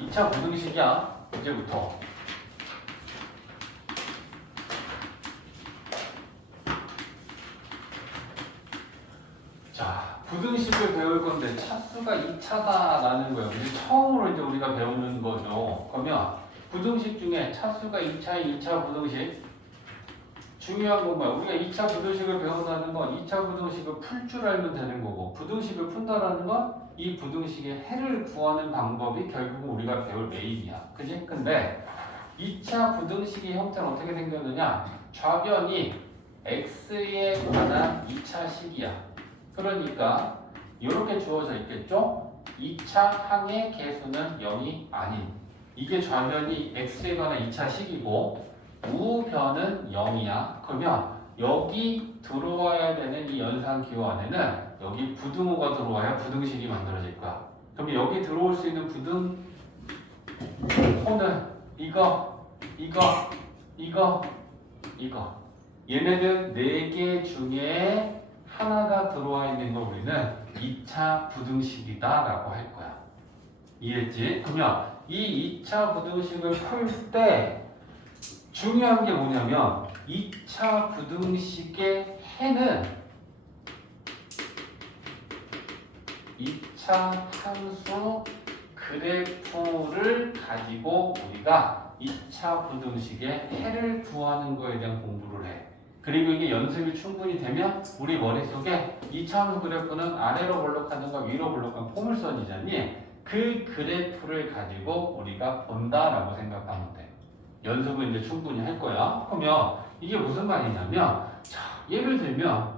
2차 부등식이야. 이제부터. 자, 부등식을 배울 건데 차수가 2차다라는 거예요. 이제 처음으로 이제 우리가 배우는 거죠. 그러면 부등식 중에 차수가 2차의 2차 부등식. 중요한 건 뭐야? 우리가 2차 부등식을 배운다는 건 2차 부등식을 풀 줄 알면 되는 거고, 부등식을 푼다라는 건 이 부등식의 해를 구하는 방법이 결국은 우리가 배울 메인이야. 그지? 근데 2차 부등식의 형태는 어떻게 생겼느냐? 좌변이 x에 관한 2차식이야. 그러니까 이렇게 주어져 있겠죠? 2차 항의 개수는 0이 아닌, 이게 좌변이 x에 관한 2차식이고 우변은 0이야. 그러면 여기 들어와야 되는 이 연산기호 안에는 여기 부등호가 들어와야 부등식이 만들어질 거야. 그럼 여기 들어올 수 있는 부등호는 이거. 얘네들 4개 중에 하나가 들어와 있는 걸 우리는 2차 부등식이다 라고 할 거야. 이해했지? 그러면 이 2차 부등식을 풀 때 중요한 게 뭐냐면 2차 부등식의 해는 2차 함수 그래프를 가지고 우리가 2차 부등식의 해를 구하는 거에 대한 공부를 해. 그리고 이게 연습이 충분히 되면 우리 머릿속에 2차 함수 그래프는 아래로 볼록하는가 위로 볼록한 포물선이잖니. 그 그래프를 가지고 우리가 본다라고 생각하면 돼. 연습은 이제 충분히 할 거야. 그러면 이게 무슨 말이냐면, 자, 예를 들면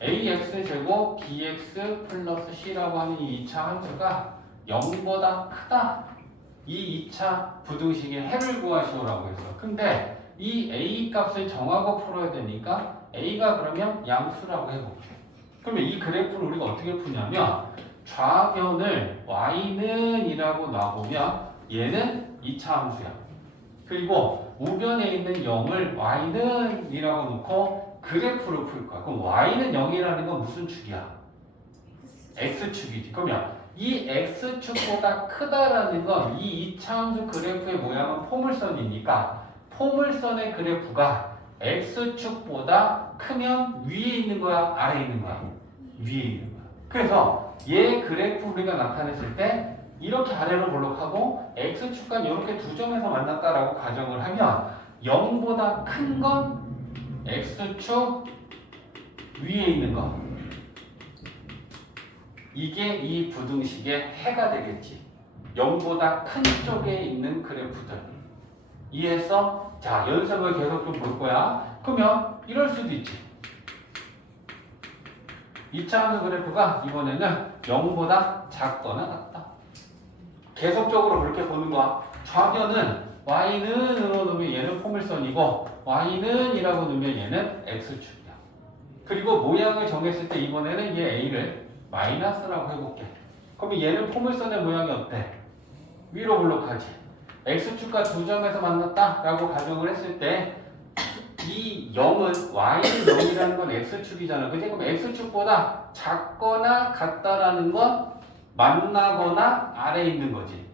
ax제곱 bx 플러스 c라고 하는 이 2차 함수가 0보다 크다. 이 2차 부등식의 해를 구하시오라고 했어. 근데 이 a 값을 정하고 풀어야 되니까 a가 그러면 양수라고 해볼게. 그러면 이 그래프를 우리가 어떻게 푸냐면 좌변을 y는 이라고 놔보면 얘는 2차 함수야. 그리고 우변에 있는 0을 y는 이라고 놓고 그래프를 풀 거야. 그럼 y는 0이라는 건 무슨 축이야? x축이지. 그러면 이 x축보다 크다라는 건 이 2차 함수 그래프의 모양은 포물선이니까 포물선의 그래프가 x축보다 크면 위에 있는 거야? 아래에 있는 거야? 위에 있는 거야. 그래서 얘 그래프 우리가 나타냈을 때 이렇게 아래로 볼록하고 x축과 이렇게 두 점에서 만났다라고 가정을 하면 0보다 큰 건 x축 위에 있는 거. 이게 이 부등식의 해가 되겠지. 0보다 큰 쪽에 있는 그래프들. 이해했어? 자, 연습을 계속 좀 볼 거야. 그러면 이럴 수도 있지. 2차 함수 그래프가 이번에는 0보다 작거나 같다. 계속적으로 그렇게 보는 거야. 좌변은 y는으로 놓으면 얘는 포물선이고 y는 이라고 놓으면 얘는 x축이야. 그리고 모양을 정했을 때 이번에는 얘 a를 마이너스라고 해볼게. 그러면 얘는 포물선의 모양이 어때? 위로 볼록하지. x축과 두 점에서 만났다 라고 가정을 했을 때 이 0은 y는 0이라는 건 x축이잖아. 그치? 그럼 x축보다 작거나 같다라는 건 만나거나 아래에 있는 거지.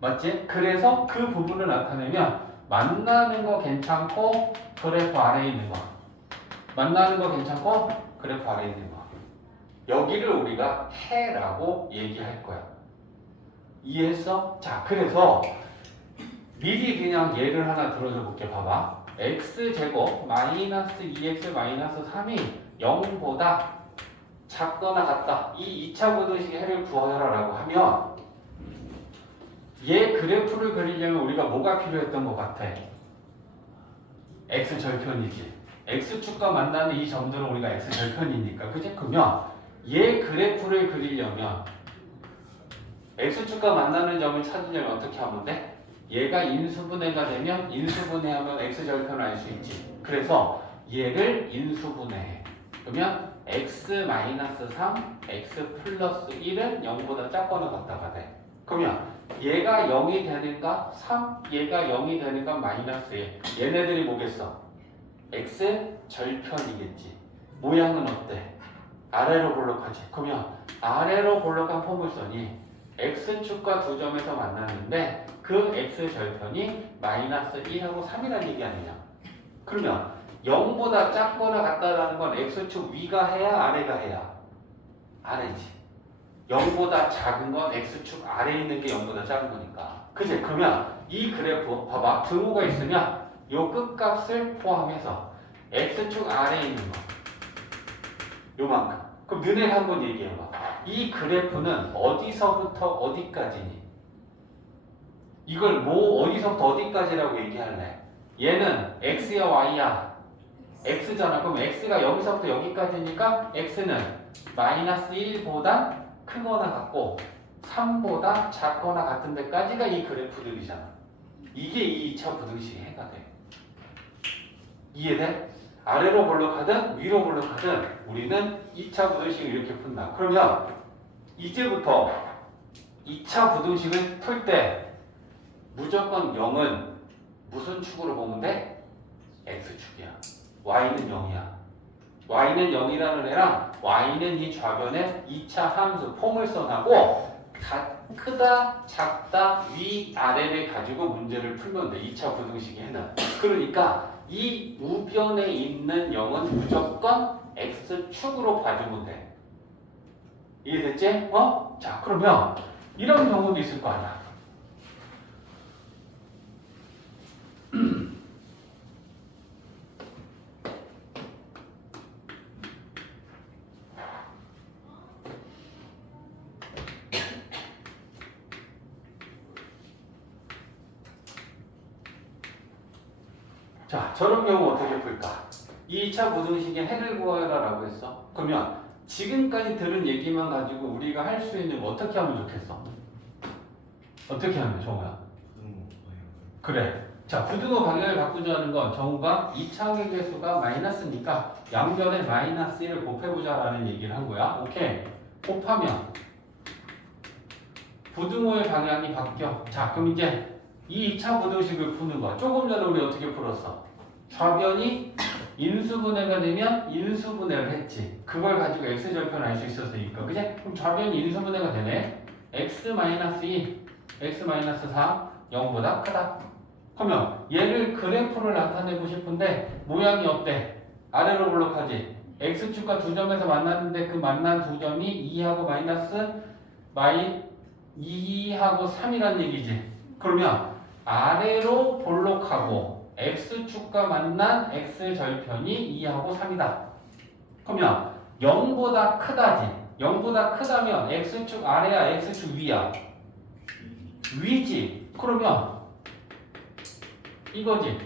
맞지? 그래서 그 부분을 나타내면 만나는 거 괜찮고 그래프 아래에 있는 거. 만나는 거 괜찮고 그래프 아래에 있는 거. 여기를 우리가 해라고 얘기할 거야. 이해했어? 자, 그래서 미리 그냥 예를 하나 들어줘 볼게. 봐봐. x제곱 마이너스 2x 마이너스 3이 0보다 작거나 같다. 이 2차 부등식의 해를 구하라라고 하면 얘 그래프를 그리려면 우리가 뭐가 필요했던 것 같아? x절편이지. x축과 만나는 이 점들은 우리가 x절편이니까. 그치? 그러면 얘 그래프를 그리려면 x축과 만나는 점을 찾으려면 어떻게 하면 돼? 얘가 인수분해가 되면 인수분해하면 x절편을 알 수 있지. 그래서 얘를 인수분해해. 그러면 x-3, x 플러스 1은 0보다 작거나 같다가 돼. 그러면 얘가 0이 되는가? 3, 얘가 0이 되는가? 마이너스 1. 얘네들이 뭐겠어? x절편이겠지. 모양은 어때? 아래로 볼록하지. 그러면 아래로 볼록한 포물선이 x축과 두 점에서 만났는데 그 x절편이 마이너스 1하고 3이라는 얘기 아니냐. 그러면 0보다 작거나 같다라는 건 x축 위가 해야 아래가 해야? 아래지. 0보다 작은 건 x축 아래에 있는 게 0보다 작은 거니까. 그치? 그러면 이 그래프 봐봐. 등호가 있으면 요 끝값을 포함해서 x축 아래에 있는 거 요만큼. 그럼 너네가 한번 얘기해봐. 이 그래프는 어디서부터 어디까지니? 이걸 뭐 어디서부터 어디까지라고 얘기할래? 얘는 x야 y야? x잖아. 그럼 x가 여기서부터 여기까지니까 x는 마이너스 1보다 크거나 같고 3보다 작거나 같은 데까지가 이 그래프들이잖아. 이게 이 2차 부등식의 해가 돼. 이해돼? 아래로 볼록하든 위로 볼록하든 우리는 2차 부등식을 이렇게 푼다. 그러면 이제부터 2차 부등식을 풀 때 무조건 0은 무슨 축으로 보면 돼? x축이야. y는 0이야. y는 0이라는 애랑 y는 이 좌변에 2차 함수 포물선하고 크다, 작다, 위, 아래를 가지고 문제를 풀면 돼. 2차 부등식의 해는. 그러니까 이 우변에 있는 0은 무조건 x축으로 봐주면 돼. 이해됐지? 자, 그러면 이런 경우도 있을 거 아니야. 자, 저런 경우 어떻게 풀까? 2차 부등식의 해를 구하라 라고 했어. 그러면 지금까지 들은 얘기만 가지고 우리가 할 수 있는 거 어떻게 하면 좋겠어? 어떻게 하면 돼, 정우야? 그래. 자, 부등호 방향을 바꾸자는 건 정우가 2차의 개수가 마이너스니까 양변에 마이너스 1을 곱해보자 라는 얘기를 한 거야. 오케이. 곱하면 부등호의 방향이 바뀌어. 자, 그럼 이제 이 2차 부등식을 푸는 거야. 조금 전에 우리 어떻게 풀었어? 좌변이 인수분해가 되면 인수분해를 했지. 그걸 가지고 x절편 알 수 있었으니까. 그지? 그럼 좌변이 인수분해가 되네. x-2, x-4, 0보다 크다. 그러면 얘를 그래프를 나타내고 싶은데 모양이 어때? 아래로 볼록하지? x축과 두 점에서 만났는데 그 만난 두 점이 2하고 마이너스 2하고 3이란 얘기지. 그러면 아래로 볼록하고 x축과 만난 x절편이 2하고 3이다. 그러면 0보다 크다지. 0보다 크다면 x축 아래야 x축 위야? 위지. 그러면 이거지.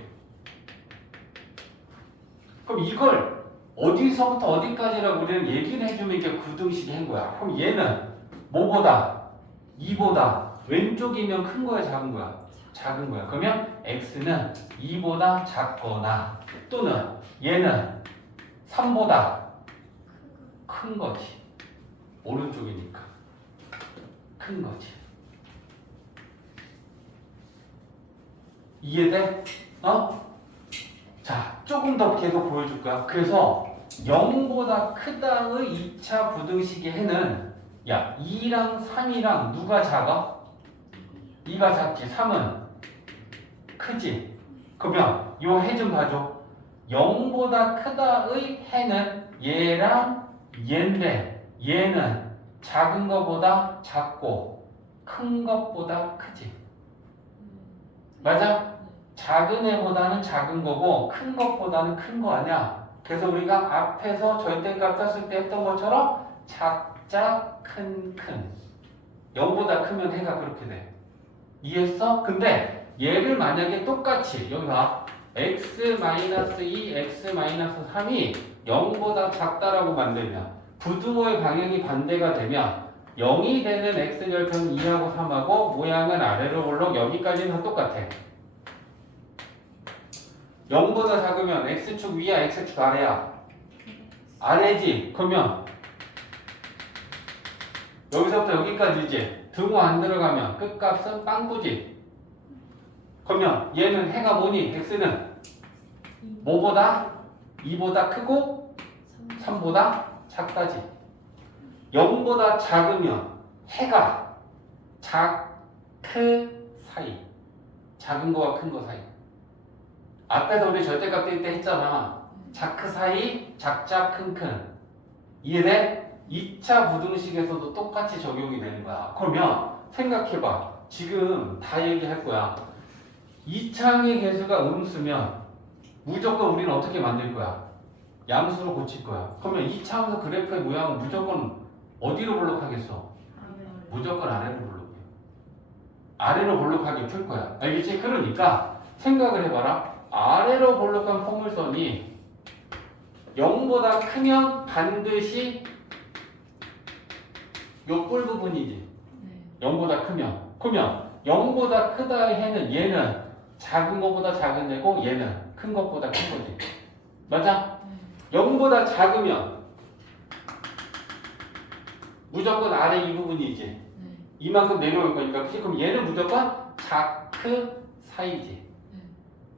그럼 이걸 어디서부터 어디까지라고 우리는 얘기를 해주면 이게 구등식이 한 거야. 그럼 얘는 뭐보다? 2보다 왼쪽이면 큰 거야 작은 거야? 작은 거야. 그러면 x는 2보다 작거나 또는 얘는 3보다 큰 거지. 오른쪽이니까 큰 거지. 이해돼? 자, 조금 더 계속 보여줄 거야. 그래서 0보다 크다의 2차 부등식의 해는 야, 2랑 3이랑 누가 작아? 2가 작지. 3은 크지. 그러면 요 해 좀 봐줘. 0보다 크다의 해는 얘랑 얘인데 얘는 작은 것보다 작고 큰 것보다 크지. 맞아? 작은 애보다는 작은 거고 큰 것보다는 큰 거 아니야. 그래서 우리가 앞에서 절대값 썼을 때 했던 것처럼 작작 큰 0보다 크면 해가 그렇게 돼. 이해했어? 근데 얘를 만약에 똑같이 여기 봐. x-2, x-3이 0보다 작다라고 만들면 부등호의 방향이 반대가 되면 0이 되는 x절편 2하고 3하고 모양은 아래로 볼록 여기까지는 다 똑같아. 0보다 작으면 x축 위야 x축 아래야? 아래지. 그러면 여기서부터 여기까지지. 등호 안 들어가면 끝값은 빵꾸지. 그러면 얘는 해가 뭐니? x는 뭐보다? 2보다 크고 3보다 작다지. 0보다 작으면 해가 크 사이. 작은 거와 큰 거 사이. 앞에서 우리 절대값 뗄 때 했잖아. 크 사이, 작자, 큰. 이해돼? 2차 부등식에서도 똑같이 적용이 되는 거야. 그러면 생각해봐. 지금 다 얘기할 거야. 2차항의 개수가 음수면 무조건 우리는 어떻게 만들 거야? 양수로 고칠 거야. 그러면 2차함수 그래프의 모양은 무조건 어디로 볼록하겠어? 무조건 아래로 볼록해. 아래로 볼록하게 풀 거야. 알겠지? 그러니까 생각을 해봐라. 아래로 볼록한 포물선이 0보다 크면 반드시 요 뿔 부분이지. 0보다 크면. 그러면 0보다 크다 해는 얘는 작은 것보다 작은 애고 얘는 큰 것보다 큰 거지. 맞아? 0보다 작으면 무조건 아래 이 부분이지. 이만큼 내려올 거니까. 그치? 그럼 얘는 무조건 크 사이지.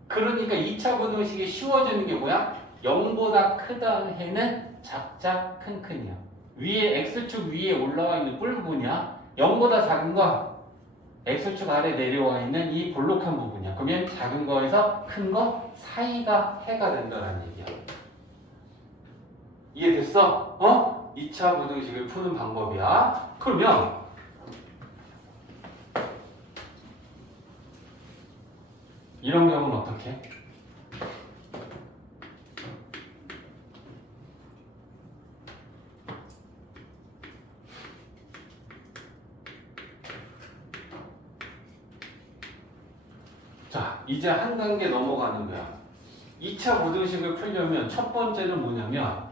그러니까 2차 부등식이 쉬워지는 게 뭐야? 0보다 크다 해는 작자 큰이야. 위에 x축 위에 올라와 있는 뿔 부분이야. 0보다 작은 거 x축 아래 내려와 있는 이 볼록한 부분이야. 그러면 작은 거에서 큰 거 사이가 해가 된다는 얘기야. 이해됐어? 2차 부등식을 푸는 방법이야. 그러면 이런 경우는 어떻게? 자, 이제 한 단계 넘어가는 거야. 2차 부등식을 풀려면 첫 번째는 뭐냐면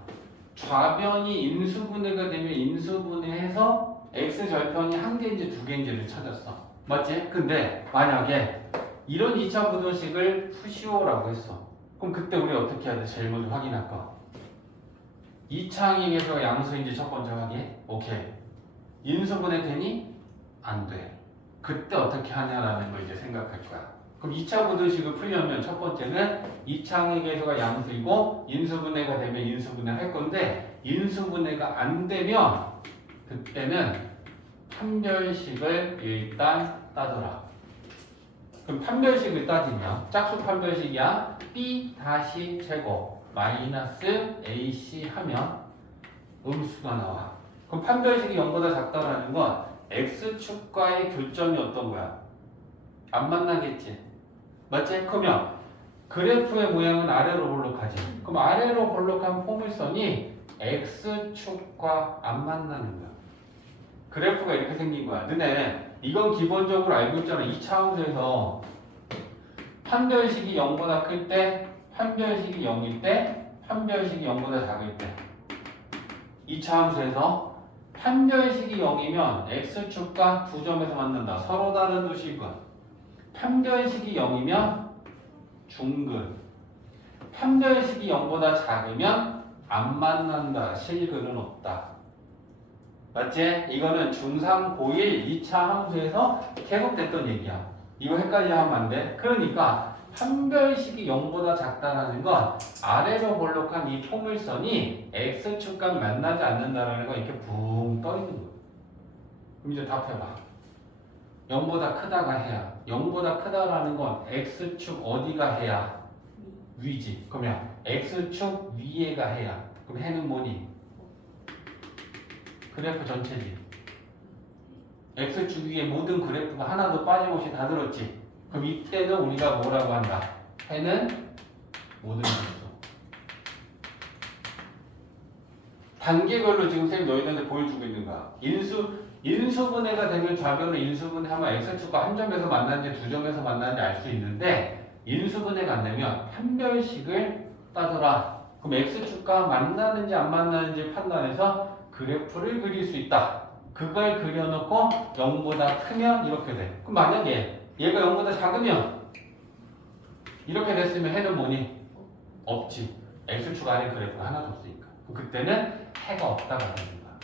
좌변이 인수분해가 되면 인수분해해서 x절편이 한 개인지 두 개인지를 찾았어. 맞지? 근데 만약에 이런 2차 부등식을 푸시오라고 했어. 그럼 그때 우리 어떻게 해야 돼? 제일 먼저 확인할 거. 2차항의 개수가 양수인지 첫 번째 확인. 오케이. 인수분해 되니? 안 돼. 그때 어떻게 하냐라는 걸 이제 생각할 거야. 그럼 2차 부등식을 풀려면 첫 번째는 2차항의 개수가 양수이고 인수분해가 되면 인수분해를 할 건데 인수분해가 안 되면 그때는 판별식을 일단 따져라. 그럼 판별식을 따지면 짝수 판별식이야. b 다시 제곱 마이너스 ac 하면 음수가 나와. 그럼 판별식이 0보다 작다라는 건 x축과의 교점이 어떤 거야? 안 만나겠지. 맞지? 그러면 그래프의 모양은 아래로 볼록하지. 그럼 아래로 볼록한 포물선이 x축과 안 만나는 거야. 그래프가 이렇게 생긴 거야. 너네 이건 기본적으로 알고 있잖아. 2차 함수에서 판별식이 0보다 클 때, 판별식이 0일 때, 판별식이 0보다 작을 때. 2차 함수에서 판별식이 0이면 x축과 두 점에서 만난다. 서로 다른 도실근. 판별식이 0이면 중근. 판별식이 0보다 작으면 안 만난다. 실근은 없다. 맞지? 이거는 중3, 고1, 2차 함수에서 계속 됐던 얘기야. 이거 헷갈려 하면 안 돼. 그러니까 판별식이 0보다 작다라는 건 아래로 볼록한 이 포물선이 x축과 만나지 않는다라는 거 이렇게 붕 떠 있는 거야. 그럼 이제 답해봐. 0보다 크다가 해야. 0보다 크다라는 건 x축 어디가 해야? 위지. 그러면 x축 위에가 해야. 그럼 해는 뭐니? 그래프 전체지. x축 위에 모든 그래프가 하나도 빠짐없이 다 들었지. 그럼 이때는 우리가 뭐라고 한다? 해는 모든 개수. 단계별로 지금 쌤이 너희들한테 보여주고 있는 거야. 인수분해가 되면 좌변을 인수분해하면 x축과 한 점에서 만나는지 두 점에서 만나는지 알 수 있는데 인수분해가 안 되면 판별식을 따져라. 그럼 x축과 만나는지 안 만나는지 판단해서 그래프를 그릴 수 있다. 그걸 그려놓고 0보다 크면 이렇게 돼. 그럼 만약에 얘가 0보다 작으면 이렇게 됐으면 해는 뭐니? 없지. x축 아래 그래프가 하나도 없으니까. 그때는 해가 없다가 되는 거야.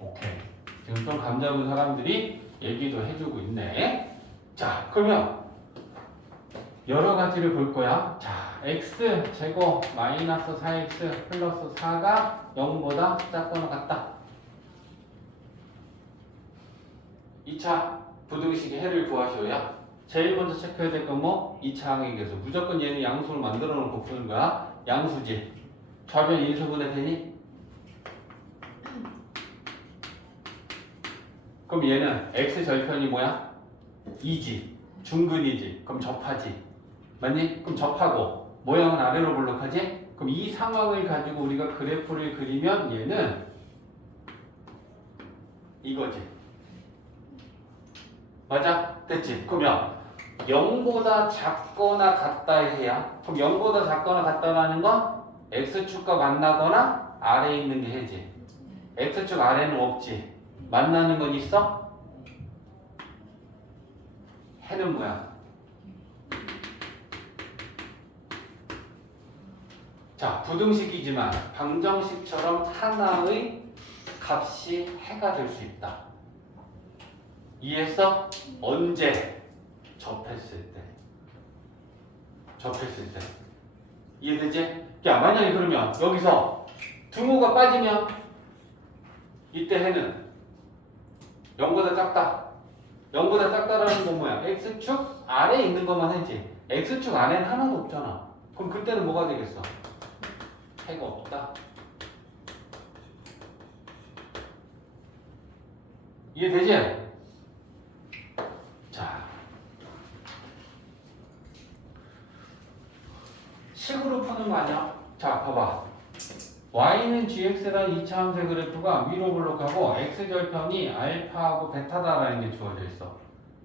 오케이. 지금 좀 감 잡은 사람들이 얘기도 해주고 있네. 자, 그러면 여러 가지를 볼 거야. 자, x 제곱 마이너스 4x 플러스 4가 0보다 작거나 같다. 2차 부등식의 해를 구하시오야. 제일 먼저 체크해야 될 건 뭐? 2차 항의 계수. 무조건 얘는 양수를 만들어 놓고 푸는 거야. 양수지. 좌변 인수분해 되니? 그럼 얘는 x 절편이 뭐야? 2지. 중근이지. 그럼 접하지. 맞니? 그럼 접하고 모양은 아래로 볼록하지? 그럼 이 상황을 가지고 우리가 그래프를 그리면 얘는 이거지. 맞아? 됐지? 그러면 0보다 작거나 같다 해야, 그럼 0보다 작거나 같다라는 건 x축과 만나거나 아래에 있는 게 해지. x축 아래는 없지. 만나는 건 있어? 해는 뭐야? 자, 부등식이지만 방정식처럼 하나의 값이 해가 될 수 있다. 이해했어? 언제? 접했을 때. 접했을 때. 이해되지? 야, 만약에 그러면 여기서 등호가 빠지면 이때 해는 0보다 작다. 0보다 작다라는 건 뭐야? x축 아래에 있는 것만 해지. x축 안에는 하나도 없잖아. 그럼 그때는 뭐가 되겠어? 해가 없다. 이해되지? 자, 식으로 푸는 거 아니야? 자, 봐봐. y는 gx라는 2차 함수의 그래프가 위로 블록하고 x절편이 알파하고 베타다라는 게 주어져 있어.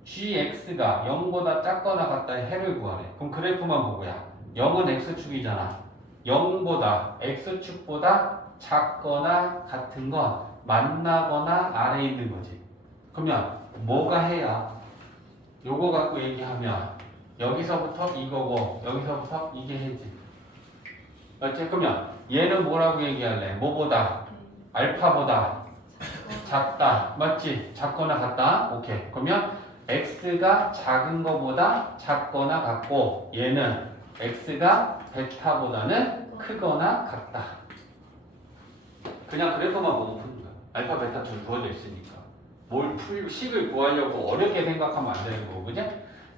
gx가 0보다 작거나 같다의 해를 구하래. 그럼 그래프만 보고야. 0은 x축이잖아. 0보다 x축보다 작거나 같은 건 만나거나 아래에 있는 거지. 그러면 뭐가 해야? 요거 갖고 얘기하면 여기서부터 이거고 여기서부터 이게 해지. 맞지? 그러면 얘는 뭐라고 얘기할래? 뭐보다? 알파보다 작다. 맞지? 작거나 같다. 오케이. 그러면 x가 작은 거보다 작거나 같고 얘는 x가 베타보다는 크거나 같다. 그냥 그래프만 보고 푸는 거야. 알파, 베타 줄 주어져 있으니까. 뭘 풀고 식을 구하려고 어렵게 생각하면 안 되는 거고, 그지?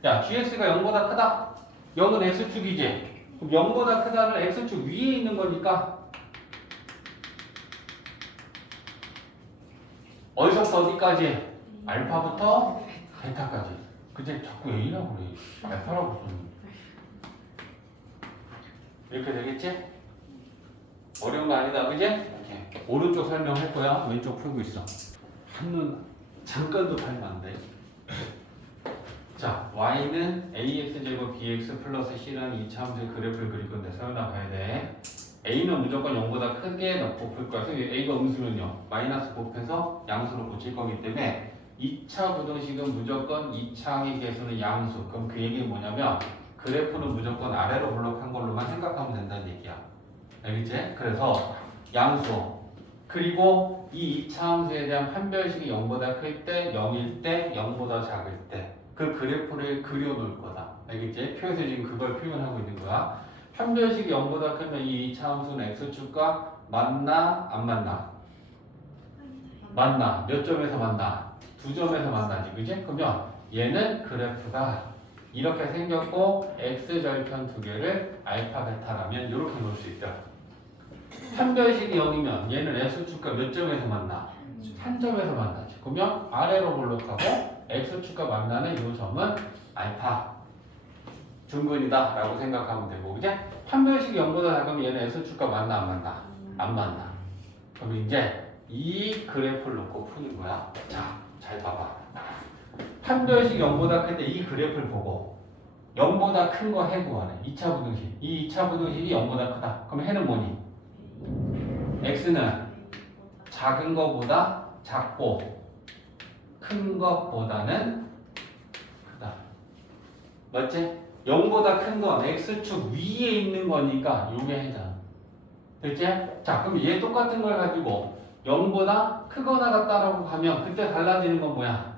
야, gx가 0보다 크다? 0은 x축이지? 그럼 0보다 크다는 x축 위에 있는 거니까 어디서부터 어디까지? 알파부터 베타까지. 그치? 자꾸 A라고 그래. 알파라고 좀. 이렇게 되겠지? 어려운 거 아니다, 그지? 이렇게. 오른쪽 설명할 거야. 왼쪽 풀고 있어. 한눈 잠깐도 팔면 안 돼. 자, y는 ax제곱 bx 플러스 c라는 2차 함수의 그래프를 그릴 건데 서연아 봐야 돼. a는 무조건 0보다 크게 넣고 풀 거야. 그래서 a가 음수면요. 마이너스 곱해서 양수로 고칠 거기 때문에 2차 부등식은 무조건 2차 항의 개수는 양수. 그럼 그 얘기는 뭐냐면 그래프는 무조건 아래로 블록한 걸로만 생각하면 된다는 얘기야. 알겠지? 그래서 양수. 그리고 이 2차 함수에 대한 판별식이 0보다 클 때, 0일 때, 0보다 작을 때 그 그래프를 그려놓을 거다. 알겠지? 표에서 지금 그걸 표현하고 있는 거야. 판별식이 0보다 크면 이 2차 함수는 x축과 만나? 안 만나? 만나. 몇 점에서 만나? 두 점에서 만나지. 그지? 그러면 얘는 그래프가 이렇게 생겼고 x절편 두 개를 알파, 베타라면 이렇게 놓을 수 있다. 판별식이 0이면 얘는 x축과 몇 점에서 만나? 한 점에서 만나지. 그러면 아래로 블록하고 x축과 만나는 이 점은 알파 중근이다 라고 생각하면 되고, 그지? 판별식이 0보다 작으면 얘는 x축과 만나 안 만나? 안 만나. 그럼 이제 이 그래프를 놓고 푸는 거야. 자, 잘 봐봐. 판별식이 0보다 클 때 이 그래프를 보고 0보다 큰 거 해 구하래. 2차 부등식. 이 2차 부등식이 0보다 크다. 그럼 해는 뭐니? x는 작은 거보다 작고 큰 것보다는 크다. 맞지? 0보다 큰 건 x축 위에 있는 거니까 요게 해잖아. 됐지? 자, 그럼 얘 똑같은 걸 가지고 0보다 크거나 같다라고 가면 그때 달라지는 건 뭐야?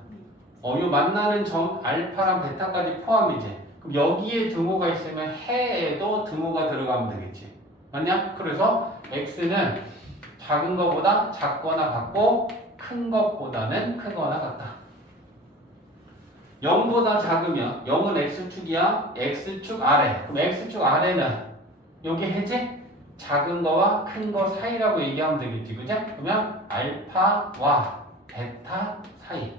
요 만나는 점 알파랑 베타까지 포함이지. 그럼 여기에 등호가 있으면 해에도 등호가 들어가면 되겠지. 맞냐? 그래서 x는 작은 것보다 작거나 같고 큰 것보다는 크거나 같다. 0보다 작으면 0은 x축이야. x축 아래. 그럼 x축 아래는 여기 해제? 작은 거와 큰 거 사이라고 얘기하면 되겠지. 그죠? 그러면 알파와 베타 사이.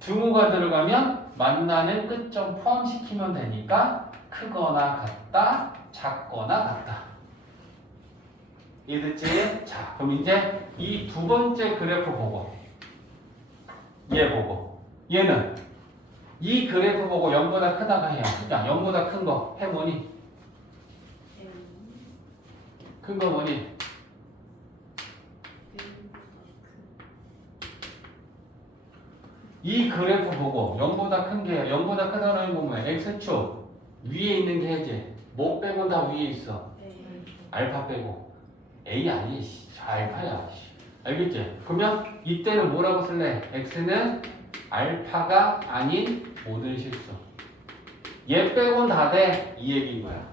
등호가 들어가면 만나는 끝점 포함시키면 되니까 크거나 같다, 작거나 같다. 이해됐지? 자, 그럼 이제 이 두 번째 그래프 보고 얘 보고 얘는 이 그래프 보고 0보다 크다가 해요. 야, 0보다 큰 거 해 뭐니? 큰 거 뭐니? 이 그래프 보고 0보다 큰 게 0보다 크다는 거 뭐야? x축 위에 있는 게 해제. 뭐 빼면 다 위에 있어. 알파 빼고. A 아니, 알파야. 알겠지? 그러면 이때는 뭐라고 쓸래? x는 알파가 아닌 모든 실수. 얘 빼곤 다 돼. 이 얘기인 거야.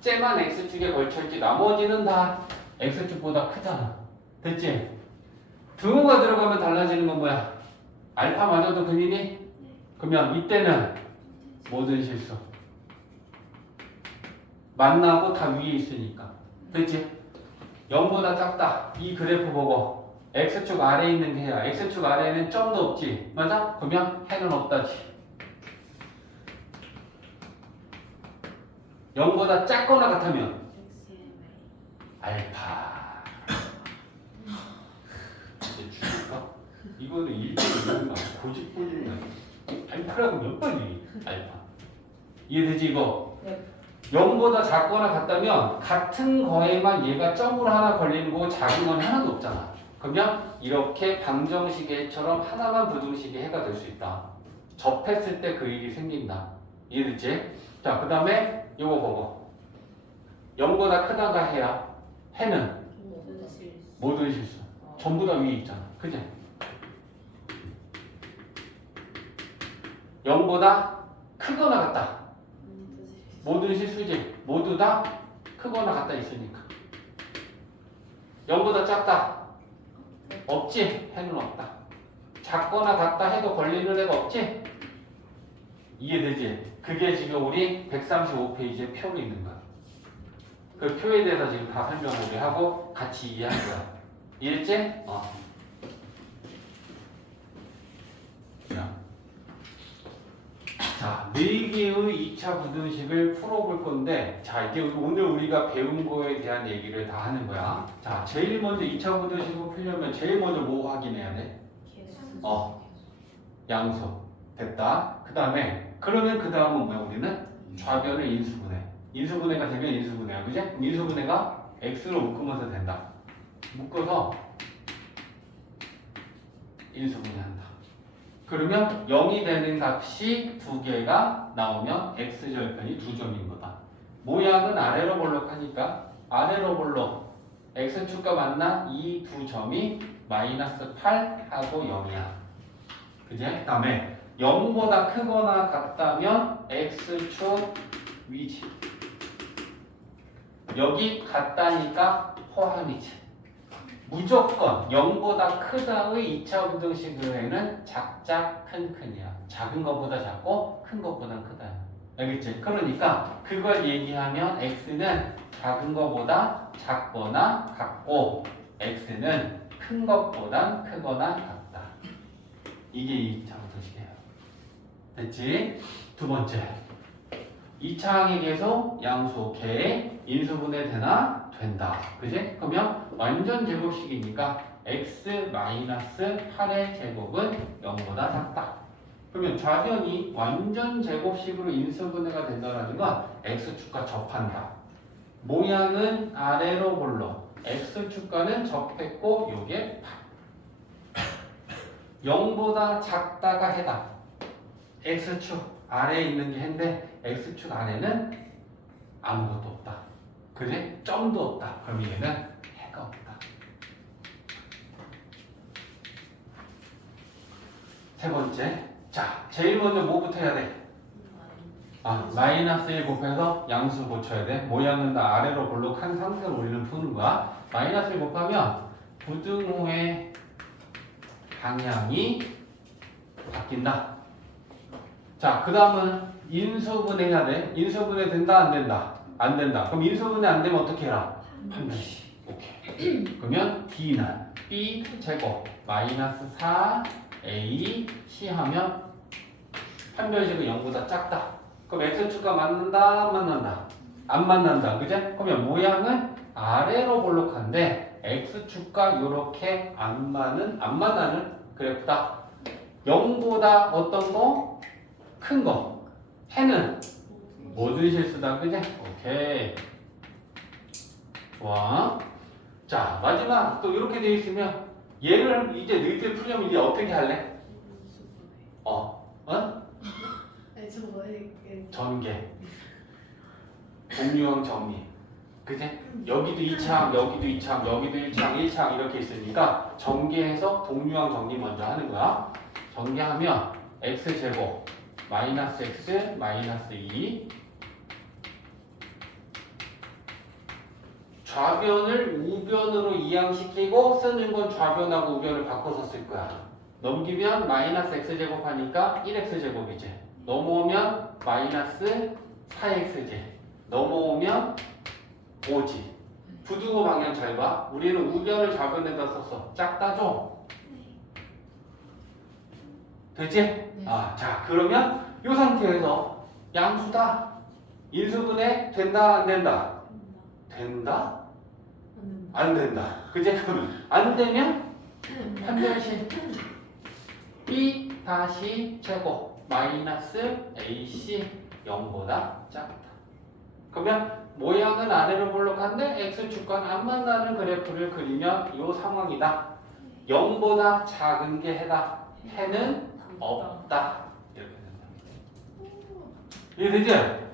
쟤만 x축에 걸쳐있지 나머지는 다 x축보다 크잖아. 됐지? 등호가 들어가면 달라지는 건 뭐야? 알파마저도 근이니? 그러면 이때는 모든 실수. 만나고 다 위에 있으니까. 됐지? 0보다 작다. 이 그래프 보고 x축 아래에 있는 게 해야. x축 아래에는 점도 없지. 맞아? 그러면 해는 없다지. 0보다 작거나 같으면 알파. 이제 죽을까? 이거는 일본이 고집부리는 알파라고 몇 번 얘기? 알파. 이해되지 이거? 네. 0보다 작거나 같다면 같은 거에만 얘가 점으로 하나 걸리는 거고 작은 건 하나도 없잖아. 그러면 이렇게 방정식의처럼 하나만 부등식의 해가 될 수 있다. 접했을 때 그 일이 생긴다. 이해됐지? 자, 그 다음에 이거 보고 0보다 크다가 해야 해는 모든 실수. 전부 다 위에 있잖아. 그지? 0보다 크거나 같다. 모든 실수지. 모두 다 크거나 같다 있으니까. 0보다 작다. 없지? 해는 없다. 작거나 같다 해도 걸리는 애가 없지? 이해되지? 그게 지금 우리 135페이지에 표로 있는 거야. 그 표에 대해서 지금 다 설명을 하고 같이 이해한 거야. 이해했지? 자, 4개의 2차 부등식을 풀어볼 건데, 자, 이게 오늘 우리가 배운 거에 대한 얘기를 다 하는 거야. 자, 제일 먼저 2차 부등식을 풀려면 제일 먼저 뭐 확인해야 돼? 양수. 됐다. 그 다음에, 그러면 그 다음은 뭐야, 우리는? 좌변을 인수분해. 인수분해가 되면 인수분해야. 그지? 그럼 인수분해가 x로 묶으면서 된다. 묶어서 인수분해한다. 그러면 0이 되는 값이 두 개가 나오면 x절편이 2점인 거다. 모양은 아래로 볼록하니까 아래로 볼록 x축과 만나 이 두 점이 마이너스 8하고 0이야. 그지? 그 다음에 0보다 크거나 같다면 x축 위치. 여기 같다니까 포함이지. 무조건 0보다 크다의 2차 부등식에는 작작 큰이야. 작은 것보다 작고 큰 것보다 크다. 알겠지? 그러니까 그걸 얘기하면 x는 작은 것보다 작거나 같고 x는 큰 것보다 크거나 같다. 이게 2차 부등식이에요. 됐지? 두 번째. 2차 항에게서 양수 오케이. 인수분해 되나? 된다. 그지? 그러면 완전 제곱식이니까 x-8의 제곱은 0보다 작다. 그러면 좌변이 완전 제곱식으로 인수분해가 된다는 건 x축과 접한다. 모양은 아래로 볼록 x축과는 접했고 요게 0보다 작다가 해다. x축 아래에 있는 게 해인데 x축 안에는 아무것도 없다. 그지? 점도 없다. 그럼 얘는 해가 없다. 세 번째. 자, 제일 먼저 뭐부터 해야 돼? 마이너스 1 곱해서 양수 고쳐야 돼. 모양은 다 아래로 볼록한 상태로 우리는 푸는 거야. 마이너스 1 곱하면 부등호의 방향이 바뀐다. 자, 그 다음은 인수분해 해야 돼. 인수분해 된다, 안 된다? 안 된다. 그럼 인수분해 안 되면 어떻게 해라? 판별식. 오케이. 그러면 D는 B 제곱 마이너스 4A C 하면 판별식은 0보다 작다. 그럼 X축과 맞는다, 안 만난다? 안 만난다. 그제? 그러면 모양은 아래로 볼록한데 X축과 이렇게 안 만나는 그래프다. 0보다 어떤 거? 큰 거. 해는 모든 실수다. 그제? 오케이. 좋아. 자, 마지막 또 이렇게 되어 있으면 얘를 이제 너희들 풀려면 이제 어떻게 할래? 어? 아니 저거에 전개. 동류형 정리. 그제? 여기도 2창, 여기도 2창, 여기도 1창, 1창 이렇게 있으니까 전개해서 동류형 정리 먼저 하는 거야. 전개하면 x제곱 마이너스 x 마이너스 2 좌변을 우변으로 이항시키고 쓰는 건 좌변하고 우변을 바꿔서 쓸 거야. 넘기면 마이너스 x제곱 하니까 1x제곱이지. 넘어오면 마이너스 4x제. 넘어오면 5지. 부두고 방향 잘 봐. 우리는 우변을 좌변에다 썼어. 작다죠? 되지? 네. 자, 그러면 이 상태에서 양수다. 인수분해 된다, 안 된다? 된다? 안 된다. 그제? 그러면 안 되면 판별식 B 다시 제곱 마이너스 AC 0보다 작다. 그러면 모양은 아래로 볼록한데 X축과는 안 만나는 그래프를 그리면 이 상황이다. 0보다 작은 게 해다. 해는 없다. 이렇게 된다. 이해되지?